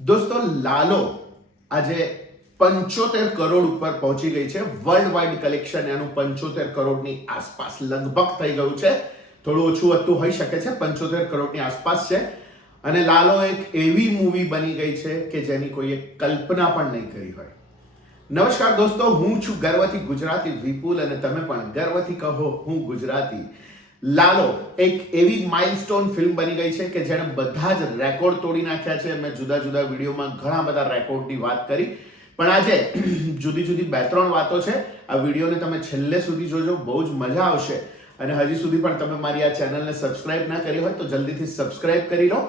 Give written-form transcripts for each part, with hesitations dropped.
દોસ્તો, લાલો આજે 75 કરોડ ઉપર પહોંચી ગઈ છે. વર્લ્ડ વાઇડ કલેક્શન એનું 75 કરોડની આસપાસ લગભગ થઈ ગયું છે. થોડું ઓછું વધતું હોઈ શકે છે, 75 કરોડની આસપાસ છે. અને લાલો એક એવી મૂવી બની ગઈ છે કે જેની કોઈએ કલ્પના પણ નહીં કરી હોય. નમસ્કાર દોસ્તો, હું છું ગર્વથી ગુજરાતી વિપુલ અને તમે પણ ગર્વથી કહો હું ગુજરાતી. લાલો એક એવી માઇલસ્ટોન ફિલ્મ બની ગઈ છે કે જેણે બધા જ રેકોર્ડ તોડી નાખ્યા છે. મેં જુદા જુદા વિડીયોમાં ઘણા બધા રેકોર્ડની વાત કરી, પણ આજે જુદી જુદી 2-3 વાતો છે. આ વિડીયોને તમે છેલ્લે સુધી જોજો, બહુ જ મજા આવશે. અને હજી સુધી પણ તમે મારી આ ચેનલને સબસ્ક્રાઇબ ના કરી હોય તો જલ્દીથી સબસ્ક્રાઇબ કરી લો.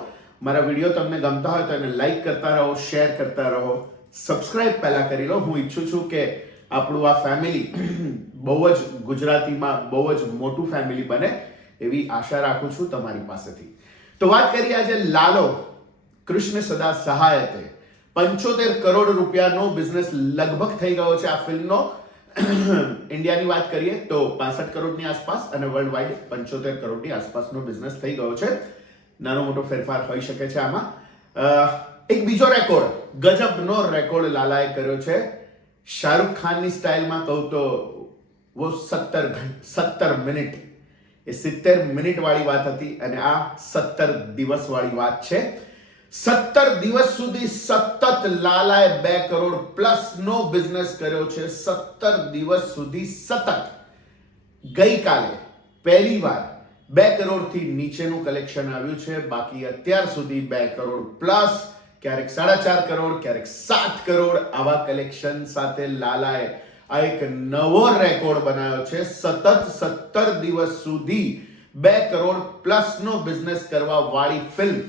મારા વિડીયો તમને ગમતા હોય તો એને લાઈક કરતા રહો, શેર કરતા રહો. સબસ્ક્રાઇબ પહેલા કરી લો. હું ઈચ્છું છું કે આપણું આ ફેમિલી બહુ જ ગુજરાતીમાં બહુ જ મોટું ફેમિલી બને એવી આશા રાખું છું તમારી પાસેથી. તો વાત કરીએ આજે લાલો કૃષ્ણ સદા સહાયતે 75 કરોડ રૂપિયાનો બિઝનેસ લગભગ થઈ ગયો છે આ ફિલ્મનો. ઇન્ડિયાની વાત કરીએ તો 65 કરોડની આસપાસ અને વર્લ્ડ વાઇડ 75 કરોડની આસપાસનો બિઝનેસ થઈ ગયો છે. નાનો મોટો ફેરફાર હોઈ શકે છે આમાં. એક બીજો રેકોર્ડ, ગજબનો રેકોર્ડ લાલાએ કર્યો છે. શાહરુખ ખાનની સ્ટાઇલમાં કહું તો વો 17 મિનિટ, એ 70 મિનિટ વાળી વાત હતી અને આ 17 દિવસ વાળી વાત છે. 17 દિવસ સુધી સતત લાલાએ 2 કરોડ પ્લસ નો બિઝનેસ કર્યો છે. 17 દિવસ સુધી સતત. ગઈકાલે પહેલી વાર 2 કરોડથી નીચેનું કલેક્શન આવ્યું છે. બાકી અત્યાર સુધી 2 કરોડ પ્લસ, ક્યારેક 4.5 કરોડ, ક્યારેક 7 કરોડ આવા કલેક્શન સાથે લાલાએ આ એક નવો રેકોર્ડ બનાવ્યો છે. સતત 17 દિવસ સુધી 2 કરોડ પ્લસ નો બિઝનેસ કરવા વાળી ફિલ્મ.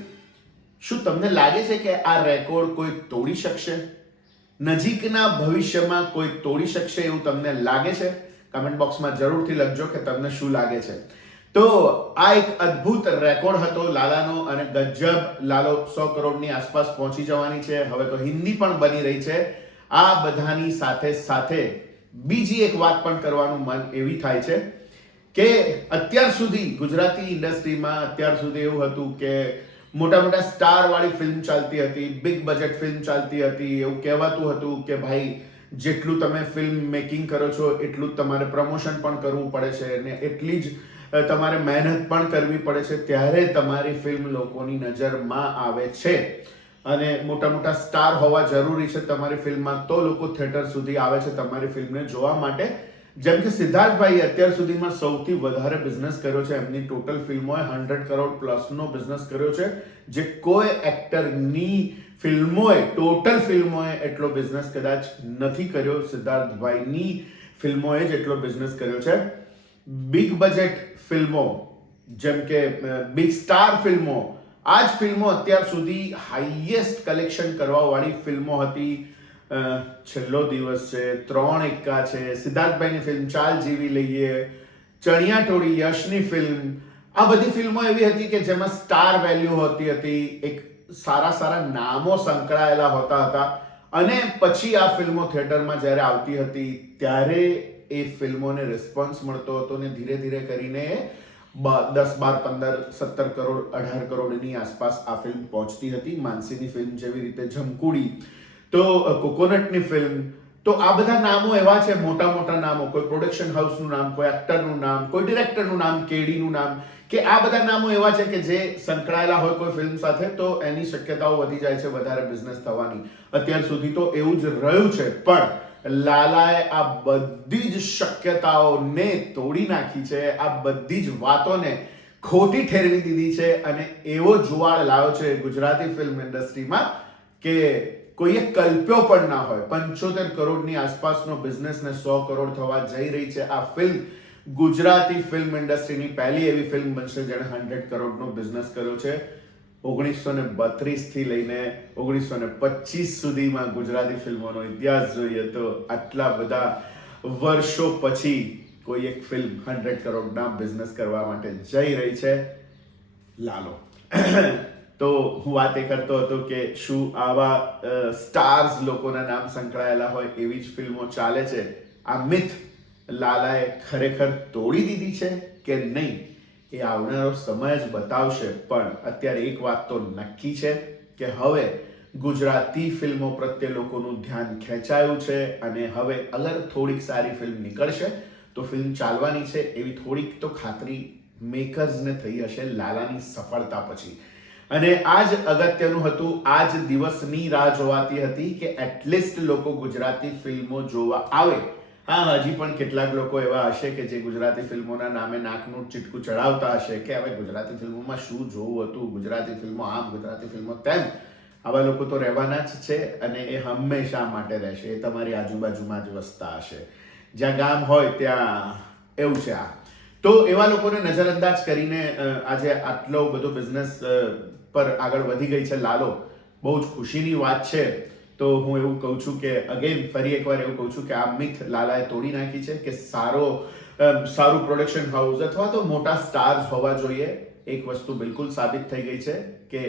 શું તમને લાગે છે કે આ રેકોર્ડ કોઈ તોડી શકશે? નજીકના ભવિષ્યમાં કોઈ તોડી શકશે એવું તમને લાગે છે? કમેન્ટ બોક્સમાં જરૂરથી લખજો કે તમને શું લાગે છે. તો આ એક અદ્ભુત રેકોર્ડ હતો લાલાનો અને ગજબ. લાલો 100 કરોડની આસપાસ પહોંચી જવાની છે. હવે તો હિન્દી પણ બની રહી છે. આ બધાની સાથે સાથે બીજી એક વાત પણ કરવાનું મન એવી થાય છે કે અત્યાર સુધી ગુજરાતી ઇન્ડસ્ટ્રીમાં અત્યાર સુધી એવું હતું કે મોટા મોટા સ્ટાર વાળી ફિલ્મ ચાલતી હતી, બિગ બજેટ ફિલ્મ ચાલતી હતી. એવું કહેવાતું હતું કે ભાઈ જેટલું તમે ફિલ્મ મેકિંગ કરો છો એટલું જ તમારે પ્રમોશન પણ કરવું પડે છે અને એટલી જ તમારે મહેનત પણ કરવી પડે છે, ત્યારે તમારી ફિલ્મ લોકોની નજરમાં આવે છે. અને મોટા મોટા સ્ટાર હોવા જરૂરી છે તમારી ફિલ્મમાં, તો લોકો થિયેટર સુધી આવે છે તમારી ફિલ્મને જોવા માટે. જેમ કે સિદ્ધાર્થભાઈ અત્યાર સુધીમાં સૌથી વધારે બિઝનેસ કર્યો છે. એમની ટોટલ ફિલ્મોએ 100 કરોડ પ્લસનો બિઝનેસ કર્યો છે, જે કોઈ એક્ટરની ફિલ્મોએ ટોટલ ફિલ્મોએ એટલો બિઝનેસ કદાચ નથી કર્યો. સિદ્ધાર્થભાઈની ફિલ્મોએ જ એટલો બિઝનેસ કર્યો છે. બિગ બજેટ ફિલ્મો જેમ કે બિગ સ્ટાર ફિલ્મો, આ જ ફિલ્મો અત્યાર સુધી હાઈએસ્ટ કલેક્શન કરવા વાળી ફિલ્મો હતી. છેલ્લો દિવસ છે, 3 એક્કા છે, સિદ્ધાર્થભાઈની ફિલ્મ ચાલ જીવી લઈએ, ચણિયા ટોળી, યશની ફિલ્મ. આ બધી ફિલ્મો એવી હતી કે જેમાં સ્ટાર વેલ્યુ હોતી હતી, એક સારા નામો સંકળાયેલા હોતા હતા. અને પછી આ ફિલ્મો થિયેટરમાં જ્યારે આવતી હતી ત્યારે એ ફિલ્મોને રિસ્પોન્સ મળતો હતો ને ધીરે ધીરે કરીને 10, 12, 15, 17 કરોડ, 18 કરોડની આસપાસ આ ફિલ્મ પહોંચતી હતી. માનસીની ફિલ્મ જેવી રીતે જમકુડી, તો કોકોનટની ફિલ્મ. તો આ બધા નામો એવા છે, મોટા મોટા નામો. કોઈ પ્રોડક્શન હાઉસનું નામ, કોઈ એક્ટરનું નામ, કોઈ ડિરેક્ટરનું નામ, કેડીનું નામ, કે આ બધા નામો એવા છે કે જે સંકળાયેલા હોય કોઈ ફિલ્મ સાથે તો એની શક્યતાઓ વધી જાય છે વધારે બિઝનેસ થવાની. અત્યાર સુધી તો એવું જ રહ્યું છે, પણ લાલાએ આ બધી જ શક્યતાઓને તોડી નાખી છે. આ બધી જ વાતોને ખોટી ઠેરવી દીધી છે અને એવો જુવાળ લાવ્યો છે ગુજરાતી ફિલ્મ ઇન્ડસ્ટ્રીમાં કે કોઈએ કલ્પ્યો પણ ના હોય. 75 કરોડની આસપાસનો બિઝનેસ ને 100 કરોડ થવા જઈ રહી છે આ ફિલ્મ. ગુજરાતી ફિલ્મ ઇન્ડસ્ટ્રીની પહેલી એવી ફિલ્મ બનશે જેણે 100 કરોડનો બિઝનેસ કર્યો છે. 1932 થી લઈને 1925 સુધીમાં ગુજરાતી ફિલ્મોનો ઇતિહાસ જોઈએ તો આટલા બધા વર્ષો પછી કોઈ એક ફિલ્મ 100 કરોડના બિઝનેસ કરવા માટે જઈ રહી છે, લાલો. તો હું વાત એ કરતો હતો કે શું આવા સ્ટાર્સ લોકોના નામ સંકળાયેલા હોય એવી જ ફિલ્મો ચાલે છે? આ મિથ લાલાએ ખરેખર તોડી દીધી છે કે નહીં એ આવનારો સમય જ બતાવશે. પણ અત્યારે એક વાત તો નક્કી છે કે હવે ગુજરાતી ફિલ્મો પ્રત્યે લોકોનું ધ્યાન ખેંચાયું છે અને હવે અગર થોડીક સારી ફિલ્મ નીકળશે તો ફિલ્મ ચાલવાની છે એવી થોડીક તો ખાતરી મેકર્સને થઈ હશે લાલાની સફળતા પછી. અને આ જ અગત્યનું હતું, આ જ દિવસની રાહ જોવાતી હતી કે એટલીસ્ટ લોકો ગુજરાતી ફિલ્મો જોવા આવે. હા, હજી પણ કેટલાક લોકો એવા હશે કે જે ગુજરાતી ફિલ્મોના નામે નાકનું ચીટકું ચડાવતા હશે કે હવે ગુજરાતી ફિલ્મોમાં શું જોવું હતું, ગુજરાતી ફિલ્મો આમ, ગુજરાતી ફિલ્મો તેમ. આવા લોકો તો રહેવાના જ છે અને એ હંમેશા માટે રહેશે. એ તમારી આજુબાજુમાં જ વસતા હશે. જ્યાં ગામ હોય ત્યાં એવું છે આ. તો એવા લોકોને નજરઅંદાજ કરીને આજે આટલો બધો બિઝનેસ પર આગળ વધી ગઈ છે લાલો. બહુ જ ખુશીની વાત છે. તો હું એવું કહું છું કે અગેન ફરી એકવાર એવું કહું છું કે આ મિથ લાલાએ તોડી નાખી છે કે સારું પ્રોડક્શન હાઉસ અથવા તો મોટા સ્ટાર્સ હોવા જોઈએ. એક વસ્તુ બિલકુલ સાબિત થઈ ગઈ છે કે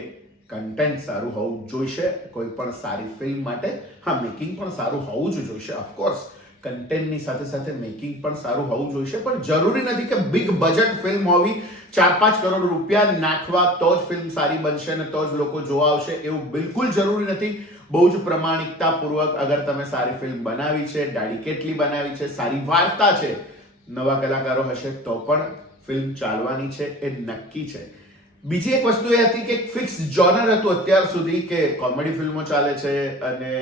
કન્ટેન્ટ સારું હોવું જોઈશે કોઈ પણ સારી ફિલ્મ માટે. હા, મેકિંગ પણ સારું હોવું જ જોઈશે. ઓફકોર્સ કન્ટેન્ટની સાથે સાથે મેકિંગ પણ સારું હોવું જોઈશે, પણ જરૂરી નથી કે બિગ બજેટ ફિલ્મ હોવી, 4-5 કરોડ રૂપિયા નાખવા તો જ ફિલ્મ સારી બનશે અને તો જ લોકો જોવા આવશે, એવું બિલકુલ જરૂરી નથી. બહુ જ પ્રમાણિકતાપૂર્વક અગર તમે સારી ફિલ્મ બનાવી છે, ડેડિકેટલી બનાવી છે, સારી વાર્તા છે, નવા કલાકારો હશે તો પણ ફિલ્મ ચાલવાની છે, એ નક્કી છે. બીજી એક વસ્તુ એ હતી કે ફિક્સ જોનર હતું અત્યાર સુધી કે કોમેડી ફિલ્મો ચાલે છે અને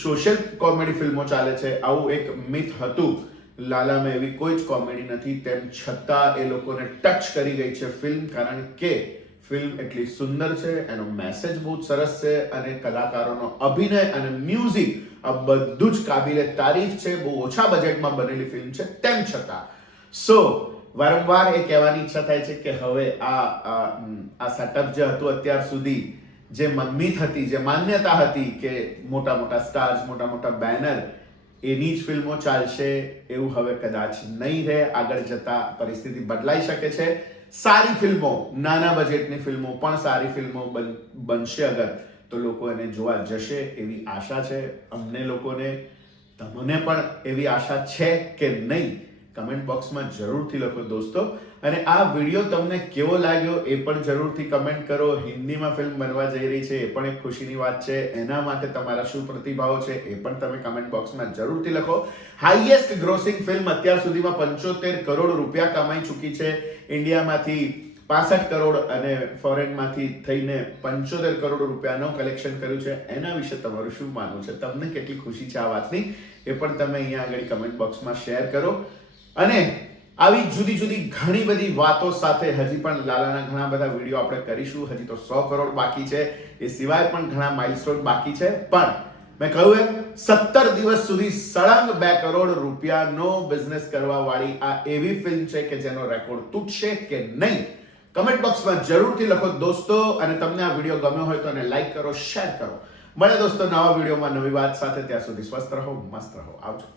સોશિયલ કોમેડી ફિલ્મો ચાલે છે. આવું એક મિથ હતું. લાલામાં એવી કોઈ જ કોમેડી નથી, તેમ છતાં એ લોકોને ટચ કરી ગઈ છે ફિલ્મ, કારણ કે ફિલ્મ એટલી સુંદર છે, એનો મેસેજ બહુ સરસ છે અને કલાકારોનો અભિનય અને મ્યુઝિક આ બધું જ કાબિલે તારીફ છે. બહુ ઓછા બજેટમાં બનેલી ફિલ્મ છે તેમ છતાં વારંવાર એ કહેવાની ઈચ્છા થાય છે કે હવે આ સેટઅપ જે હતું અત્યાર સુધી, જે મિથ હતી, જે માન્યતા હતી કે મોટા મોટા સ્ટાર્સ, મોટા મોટા બેનર, એની જ ફિલ્મો ચાલશે, એવું હવે કદાચ નહીં રહે. આગળ જતા પરિસ્થિતિ બદલાઈ શકે છે. સારી ફિલ્મો, નાના બજેટની ફિલ્મો પણ સારી ફિલ્મો બનશે અગર તો લોકો એને જોવા જશે એવી આશા છે અમને લોકોને. તમને પણ એવી આશા છે કે નહીં? કમેન્ટ બોક્સમાં જરૂરથી લખો દોસ્તો. અને આ વિડીયો તમને કેવો લાગ્યો એ પણ જરૂરથી કમેન્ટ કરો. હિન્દીમાં ફિલ્મ બનવા જઈ રહી છે એ પણ એક ખુશીની વાત છે. એના માટે તમારા શું પ્રતિભાવો છે એ પણ તમે કમેન્ટ બોક્સમાં જરૂરથી લખો. હાઈએસ્ટ ગ્રોસિંગ ફિલ્મ અત્યાર સુધીમાં 75 કરોડ રૂપિયા કમાઈ ચૂકી છે. ઇન્ડિયામાંથી 65 કરોડ અને ફોરેનમાંથી થઈને 75 કરોડ રૂપિયાનું કલેક્શન કર્યું છે. એના વિશે તમારું શું માનવું છે? તમને કેટલી ખુશી છે આ વાતની એ પણ તમે અહીંયા આગળ કમેન્ટ બોક્સમાં શેર કરો. અને આવી જુદી જુદી ઘણી બધી વાતો સાથે હજી પણ લાલાના ઘણા બધા વિડીયો આપણે કરીશું. હજી તો 100 કરોડ બાકી છે, એ સિવાય પણ ઘણા માઇલસ્ટોન બાકી છે. પણ મેં કહ્યું એમ 17 દિવસ સુધી સળંગ 2 કરોડ રૂપિયાનો બિઝનેસ કરવા વાળી આ એવી ફિલ્મ છે કે જેનો રેકોર્ડ તૂટશે કે નહીં? કમેન્ટ બોક્સમાં જરૂરથી લખો દોસ્તો. અને તમને આ વિડીયો ગમ્યો હોય તો એને લાઈક કરો, શેર કરો. મળે દોસ્તો નવા વિડીયોમાં નવી વાત સાથે. ત્યાં સુધી સ્વસ્થ રહો, મસ્ત રહો. આવજો.